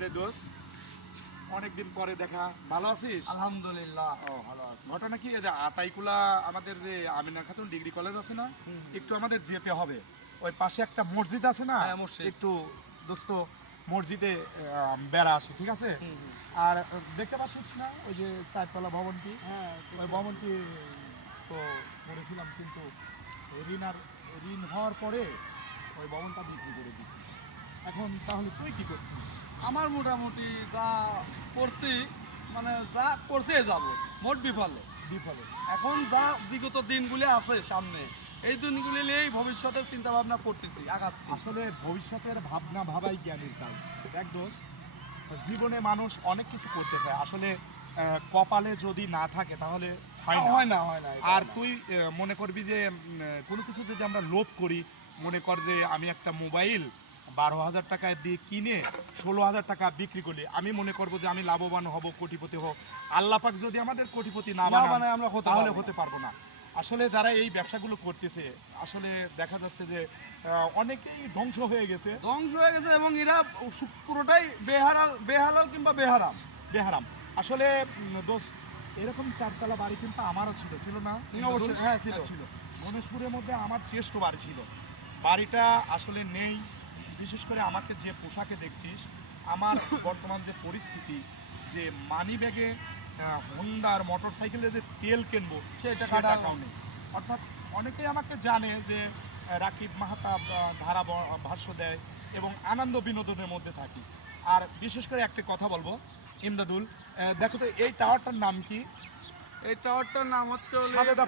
এরে দোষ অনেকদিন পরে দেখা ভালো আছিস? আলহামদুলিল্লাহ। ও ভালো আছি। ঘটনা কি এই যে আতাইকুলা আমাদের যে আমিনা খাতুন ডিগ্রি কলেজ আছে না একটু আমাদের যেতে হবে। ওই পাশে একটা মসজিদ আছে না হ্যাঁ। একটু দোস্ত মসজিদে বেড়া আসে ঠিক আছে? আর দেখতে পাচ্ছিস না ওই যে চারতলা ভবনটি? হ্যাঁ ওই ভবনটি তো করেছিলাম কিন্তু ঋণ আর ঋণ হওয়ার পরে ওই ভবনটা বিক্রি করে দিচ্ছি এখন তাহলে তুই কি করছিস? আমার মোটামুটি যা করছি মানে যা করছে যাব মোট বিফলে। বিফলে। এখন যা বিগত দিনগুলি আছে সামনে এই দিনগুলি নিয়েই ভবিষ্যতের চিন্তা ভাবনা করতেছি আগাচ্ছি। আসলে ভবিষ্যতের ভাবনা ভাবাই জ্ঞানের কাজ। দেখ দোষ জীবনে মানুষ অনেক কিছু করতে চায়। আসলে কপালে যদি না থাকে তাহলে হয় না। হয় না হয় আর তুই মনে করবি যে কোনো কিছু যদি আমরা লোভ করি মনে কর যে আমি একটা মোবাইল বারো হাজার টাকায় দিয়ে কিনে ষোলো হাজার টাকা বিক্রি করলি আমি মনে করব যে আমি লাভবান হব কোটিপতি হোক আল্লাহ পাক যদি আমাদের কোটিপতি না মানে আমরা তাহলে হতে পারব না। আসলে যারা এই ব্যবসাগুলো করতেছে আসলে দেখা যাচ্ছে যে অনেকেই ধ্বংস হয়ে গেছে। ধ্বংস হয়ে গেছে এবং এরা পুরোটাই বেহারাল বেহালাল কিংবা বেহারাম। বেহারাম। আসলে দোষ এরকম চারতলা বাড়ি কিন্তু আমারও ছিল ছিল না? অবশ্যই, হ্যাঁ, ছিল। ছিল গণেশপুরের মধ্যে আমার চেষ্ট বাড়ি ছিল। বাড়িটা আসলে নেই। বিশেষ করে আমাকে যে পোশাকে দেখছিস আমার বর্তমান যে পরিস্থিতি যে মানি ব্যাগে হোন্ডার মোটর সাইকেলে যে তেল কিনবো সেটা টাকাও নেই। অর্থাৎ অনেকেই আমাকে জানে যে রাকিব মাহাতাব ধারা ভাষ্য দেয় এবং আনন্দ বিনোদনের মধ্যে থাকি। আর বিশেষ করে একটা কথা বলব ইমদাদুল দেখো তো এই টাওয়ারটার নাম কি? এই টাওয়ারটার নাম হচ্ছে সাদেদা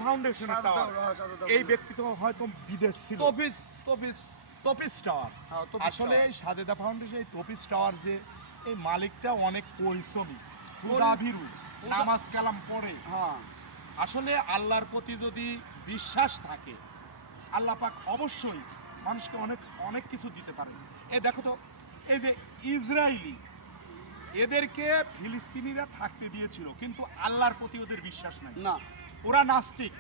টাওয়ার হ্যাঁ, এই ব্যক্তি তো হয়তো বিদেশ ছিল। তফিস তফিস। তপিস টাওয়ার হ্যাঁ, আসলে সাজেদা ফাউন্ডেশন এই তপিস টাওয়ার যে এই মালিকটা অনেক পরিশ্রমী। পরিশ- নামাজ কালাম পড়ে। হ্যাঁ। আসলে আল্লাহর প্রতি যদি বিশ্বাস থাকে আল্লাহ পাক অবশ্যই মানুষকে অনেক অনেক কিছু দিতে পারে এ দেখো তো এই যে ইসরায়েলি এদেরকে ফিলিস্তিনিরা থাকতে দিয়েছিল কিন্তু আল্লাহর প্রতি ওদের বিশ্বাস নাই। না। ওরা নাস্তিক।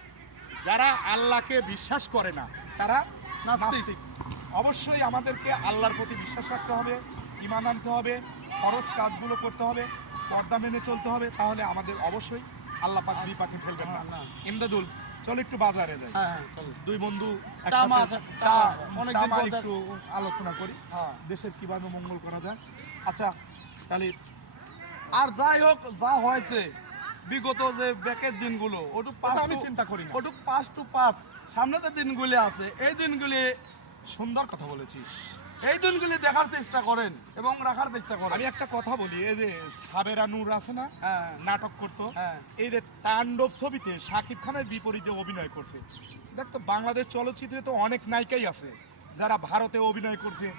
যারা আল্লাহকে বিশ্বাস করে না তারা নাস্তিক। অবশ্যই আমাদেরকে আল্লাহর প্রতি বিশ্বাস রাখতে হবে ইমান আনতে হবে খরচ কাজগুলো করতে হবে পর্দা মেনে চলতে হবে তাহলে আমাদের অবশ্যই আল্লাহ পাক বিপাকে ফেলবেন না। ইমদাদুল চল একটু বাজারে যাই। হ্যাঁ হ্যাঁ দুই বন্ধু একটু আলোচনা করি। হ্যাঁ। দেশের কীভাবে মঙ্গল করা যায়। আচ্ছা তাহলে আর যাই হোক যা হয়েছে বিগত যে ব্যাকের দিনগুলো ওটুক আমি চিন্তা করি না। ওটুক পাস টু পাস সামনে যে দিনগুলি আছে এই দিনগুলি সুন্দর কথা বলেছিস। এই দিনগুলি দেখার চেষ্টা করেন এবং রাখার চেষ্টা করেন। আমি একটা কথা বলি এই যে সাবেরা নূর আছে না হ্যাঁ। নাটক করতো হ্যাঁ। এই যে তাণ্ডব ছবিতে শাকিব খানের বিপরীতে অভিনয় করছে। দেখ তো বাংলাদেশ চলচ্চিত্রে তো অনেক নায়িকাই আছে যারা ভারতে অভিনয় করছে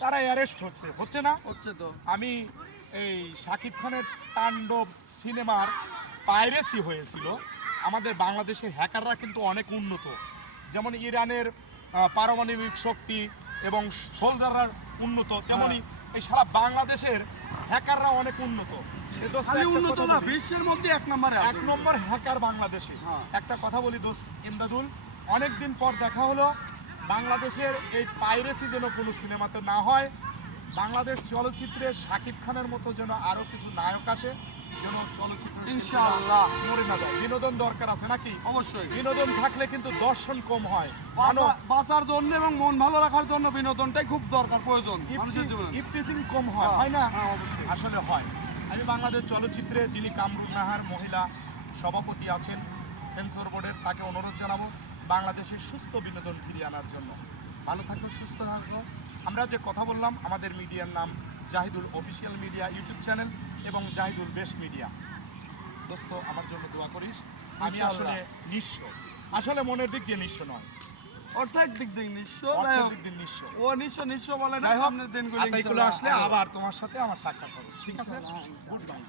তারা অ্যারেস্ট হচ্ছে। হচ্ছে না? হচ্ছে তো। আমি এই শাকিব খানের তাণ্ডব সিনেমার পাইরেসি হয়েছিল। আমাদের বাংলাদেশের হ্যাকাররা কিন্তু অনেক উন্নত। যেমন ইরানের পারমাণবিক শক্তি এবং সোলজাররা উন্নত তেমনি এই সারা বাংলাদেশের হ্যাকাররা অনেক উন্নত। উন্নত না বিশ্বের মধ্যে এক নম্বরে এক নম্বর হ্যাকার বাংলাদেশে। হ্যাঁ। একটা কথা বলি দোষ ইমদাদুল অনেকদিন পর দেখা হলো বাংলাদেশের এই পাইরেসি যেন কোনো সিনেমাতে না হয় বাংলাদেশ চলচ্চিত্রে শাকিব খানের মতো যেন আরও কিছু নায়ক আসে যেন চলচ্চিত্র ইনশাআল্লাহ। মরে না যায় বিনোদন দরকার আছে নাকি? অবশ্যই। বিনোদন থাকলে কিন্তু দর্শন কম হয়। বাঁচার জন্য এবং মন ভালো রাখার জন্য বিনোদনটাই খুব দরকার প্রয়োজন মানুষের জীবনে। ইফতিজিং কম হয় হয় না? হ্যাঁ, অবশ্যই। আসলে হয়। আমি বাংলাদেশ চলচ্চিত্রে যিনি কামরুন নাহার মহিলা সভাপতি আছেন সেন্সর বোর্ডের তাকে অনুরোধ জানাব বাংলাদেশের সুস্থ বিনোদন ফিরিয়ে আনার জন্য। ভালো থাকবে সুস্থ থাকব আমরা যে কথা বললাম আমাদের মিডিয়ার নাম Jahidul official media YouTube channel. এবং জাহিদুল বেস্ট মিডিয়া। দোস্ত আমার জন্য দোয়া করিস। আমি আসলে। নিঃস্ব। আসলে মনের দিক দিয়ে নিঃস্ব নয়। অর্থাৎ দিক নিঃস্ব দিক নিঃস্ব। ও নিঃস্ব নিঃস্ব বলে না সামনের দিনগুলো আটাইগুলো ইনশাআল্লাহ আসলে আবার তোমার সাথে আমার সাক্ষাৎ হবে। ঠিক আছে। Good bye